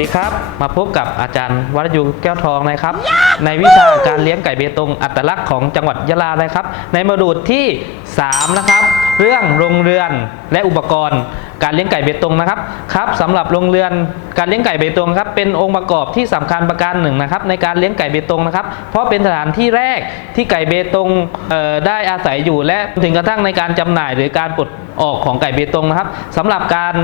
ดีครับ มาพบกับอาจารย์วรยุแก้วทองนะครับ ในวิชาการเลี้ยงไก่เบตงอัตลักษณ์ของจังหวัดยะลานะครับ ในโมดูลที่ 3 นะครับ เรื่องโรงเรือนและอุปกรณ์ การเลี้ยงไก่เบตงนะครับครับสำหรับโรงเรือนการเลี้ยงไก่เบตงครับเป็นองค์ประกอบที่สำคัญประการหนึ่งนะครับ ในการเลี้ยงไก่เบตงนะครับ เพราะเป็นสถานที่แรกที่ไก่เบตงเอ่อได้อาศัยอยู่และถึงกระทั่งในการจำหน่าย หรือการปลดออกของไก่เบตงนะครับสำหรับการ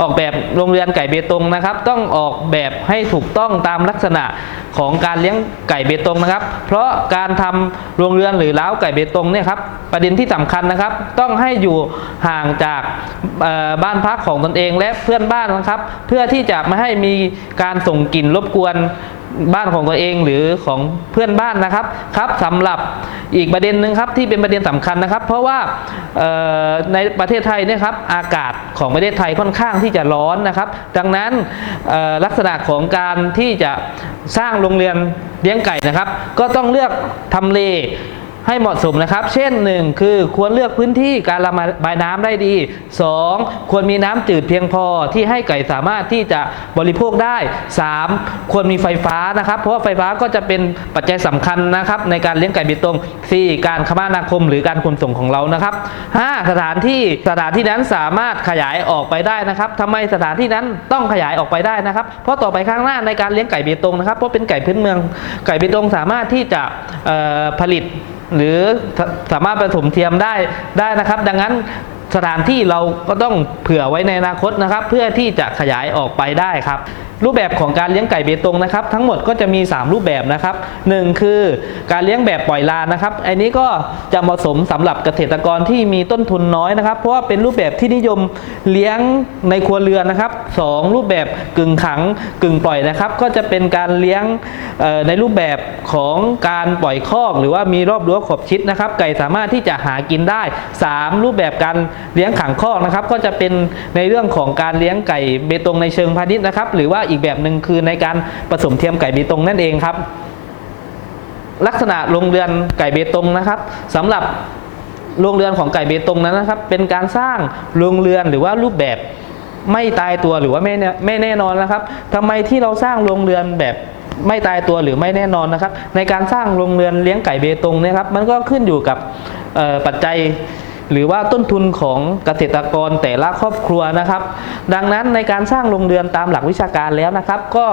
ออกแบบโรงเรือนไก่เบตงนะครับ ต้องออกแบบให้ถูกต้องตามลักษณะของการเลี้ยงไก่เบตงนะครับ เพราะการทำโรงเรือนหรือเล้าไก่เบตงเนี่ยครับประเด็นที่สำคัญนะครับ ต้องให้อยู่ห่างจากบ้านพักของตนเองและเพื่อนบ้านนะครับ เพื่อที่จะไม่ให้มีการส่งกลิ่นรบกวน บ้านของตัวเองหรือของเพื่อนบ้านนะครับครับสำหรับอีกประเด็นหนึ่งครับที่เป็นประเด็นสำคัญนะครับ เพราะว่าในประเทศไทยเนี่ยครับอากาศของประเทศไทยค่อนข้างที่จะร้อนนะครับ ดังนั้นลักษณะของการที่จะสร้างโรงเรียนเลี้ยงไก่นะครับ ก็ต้องเลือกทำเล ให้เหมาะสมนะครับ เช่น 1 คือควรเลือกพื้นที่การระบายน้ำได้ดี 2 ควรมีน้ำจืดเพียงพอที่ให้ไก่สามารถที่จะบริโภคได้ 3 ควรมีไฟฟ้านะครับ เพราะว่าไฟฟ้าก็จะเป็นปัจจัยสำคัญนะครับในการเลี้ยงไก่เบตง 4 การคมนาคมหรือการขนส่งของเรานะครับ 5 สถานที่สถานที่นั้นสามารถขยายออกไปได้นะครับทำไมสถานที่นั้นต้องขยายออกไปได้นะครับ เพราะต่อไปข้างหน้าในการเลี้ยงไก่เบตงนะครับเพราะเป็นไก่พื้นเมืองไก่เบตงสามารถที่จะผลิต หรือสามารถผสมเทียมได้ได้นะครับ ดังนั้นสถานที่เราก็ต้องเผื่อไว้ในอนาคตนะครับ เพื่อที่จะขยายออกไปได้ครับ รูปแบบของการเลี้ยงไก่เบตงนะครับ ทั้งหมดก็จะมี 3 รูปแบบนะครับหนึ่งคือการเลี้ยงแบบปล่อยลานนะครับ อันนี้ก็จะเหมาะสมสำหรับเกษตรกรที่มีต้นทุนน้อยนะครับ เพราะว่าเป็นรูปแบบที่นิยมเลี้ยงในครัวเรือนนะครับสองรูปแบบกึ่งขังกึ่งปล่อยนะครับ ก็จะเป็นการเลี้ยงในรูปแบบของการปล่อยคอกหรือว่ามีรอบรั้วขอบชิดนะครับ ไก่สามารถที่จะหากินได้ 3 รูปแบบการเลี้ยงขังคอกนะครับ ก็จะเป็นในเรื่องของการเลี้ยงไก่เบตงในเชิงพาณิชย์นะครับ หรือว่าอีกแบบหนึ่งคือในการผสมเทียมไก่เบตงนั่นเองครับ ลักษณะโรงเรือนไก่เบตงนะครับสำหรับโรงเรือนของไก่เบตงนั้นนะครับ เป็นการสร้างโรงเรือนหรือว่ารูปแบบไม่ตายตัวหรือว่าไม่แน่ไม่แน่นอนนะครับทำไมที่เราสร้างโรงเรือนแบบไม่ตายตัวหรือไม่แน่นอนนะครับ ในการสร้างโรงเรือนเลี้ยงไก่เบตงเนี่ยครับมันก็ขึ้นอยู่กับปัจจัย หรือว่าต้นทุนของเกษตรกรแต่ละครอบครัวนะครับ ดังนั้นในการสร้างโรงเรือนตามหลักวิชาการแล้วนะครับ ก็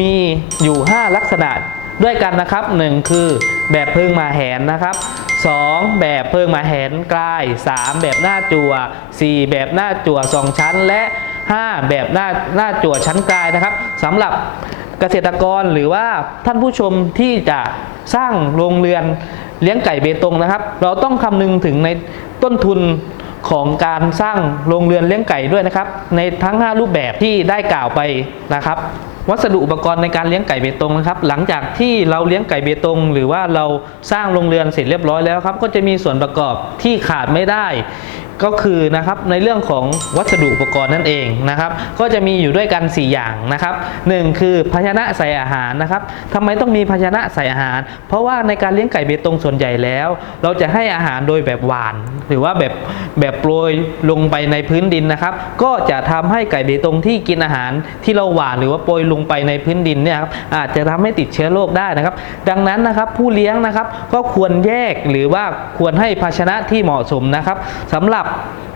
มีอยู่ 5 ลักษณะด้วยกันนะครับ 1 คือแบบเพิงมาแหนนะครับ 2 แบบเพิงมาแหนกลาย 3 แบบหน้าจั่ว4 แบบหน้าจั่วสองชั้น และ 5 แบบหน้าหน้าจั่วชั้นกลายนะครับสำหรับเกษตรกรหรือว่าท่านผู้ชมที่จะสร้างโรงเรือน เลี้ยงไก่เบตงนะครับ เราต้องคำนึงถึงในต้นทุนของการสร้างโรงเรือนเลี้ยงไก่ด้วยนะครับ ในทั้ง 5 รูปแบบที่ได้กล่าวไปนะครับ วัสดุอุปกรณ์ในการเลี้ยงไก่เบตงนะครับ หลังจากที่เราเลี้ยงไก่เบตง หรือว่าเราสร้างโรงเรือนเสร็จเรียบร้อยแล้วครับ ก็จะมีส่วนประกอบที่ขาดไม่ได้ ก็คือนะครับในเรื่องของวัสดุอุปกรณ์นั่นเองนะครับ ก็จะมีอยู่ด้วยกัน 4 อย่างนะครับหนึ่งคือภาชนะใส่อาหารนะครับทำไมต้องมีภาชนะใส่อาหาร เพราะว่าในการเลี้ยงไก่เบตงส่วนใหญ่แล้ว เราจะให้อาหารโดยแบบหวาน หรือว่าแบบแบบโปรยลงไปในพื้นดินนะครับ ก็จะทำให้ไก่เบตงที่กินอาหารที่เราหวานหรือว่าโปรยลงไปในพื้นดินเนี่ยครับอาจจะทำให้ติดเชื้อโรคได้นะครับ ดังนั้นนะครับผู้เลี้ยงนะครับก็ควรแยกหรือว่าควรให้ภาชนะที่เหมาะสมนะครับสำหรับ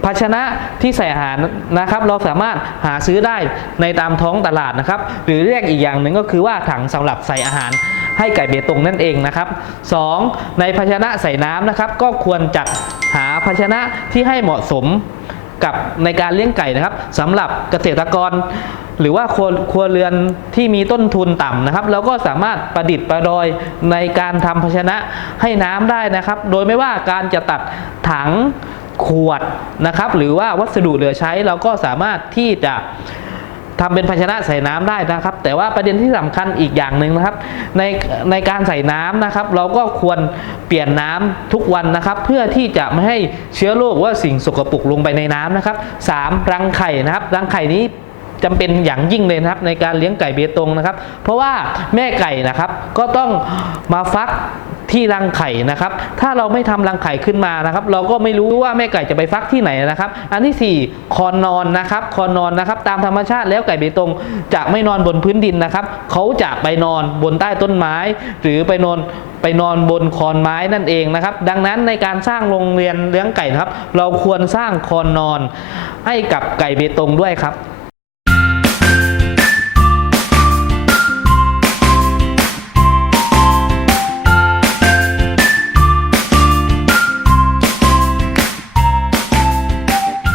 ภาชนะที่ใส่อาหารนะครับ เราสามารถหาซื้อได้ในตามท้องตลาดนะครับ หรือเรียกอีกอย่างหนึ่งก็คือว่าถังสำหรับใส่อาหารให้ไก่เบตงนั่นเองนะครับ 2. ในภาชนะใส่น้ำนะครับ ก็ควรจัดหาภาชนะที่ให้เหมาะสมกับในการเลี้ยงไก่นะครับสำหรับเกษตรกร หรือว่าครัวครัวเรือนที่มีต้นทุนต่ำนะครับเราก็สามารถประดิษฐ์ประดอยในการทำภาชนะให้น้ำได้นะครับ โดยไม่ว่าการจะตัดถัง ขวดนะครับ หรือว่าวัสดุเหลือใช้เราก็สามารถที่จะทำเป็นภาชนะใส่น้ำได้นะครับ แต่ว่าประเด็นที่สำคัญอีกอย่างหนึ่งนะครับ ในในการใส่น้ำนะครับ เราก็ควรเปลี่ยนน้ำทุกวันนะครับ เพื่อที่จะไม่ให้เชื้อโรคว่าสิ่งสกปรกลงไปในน้ำนะครับสามรังไข่นะครับรังไข่นี้จำเป็นอย่างยิ่งเลยนะครับในการเลี้ยงไก่เบตงนะครับ เพราะว่าแม่ไก่นะครับก็ต้องมาฟัก ที่รังไข่นะครับ ถ้าเราไม่ทำรังไข่ขึ้นมานะครับ เราก็ไม่รู้ว่าแม่ไก่จะไปฟักที่ไหนนะครับ อันที่สี่คอนนอนนะครับ คอนนอนนะครับ ตามธรรมชาติแล้วไก่เบตงจะไม่นอนบนพื้นดินนะครับเขาจะไปนอนบนใต้ต้นไม้ หรือไปนอนไปนอนบนคอนไม้นั่นเองนะครับ ดังนั้นในการสร้างโรงเรียนเลี้ยงไก่นะครับ เราควรสร้างคอนนอนให้กับไก่เบตงด้วยครับ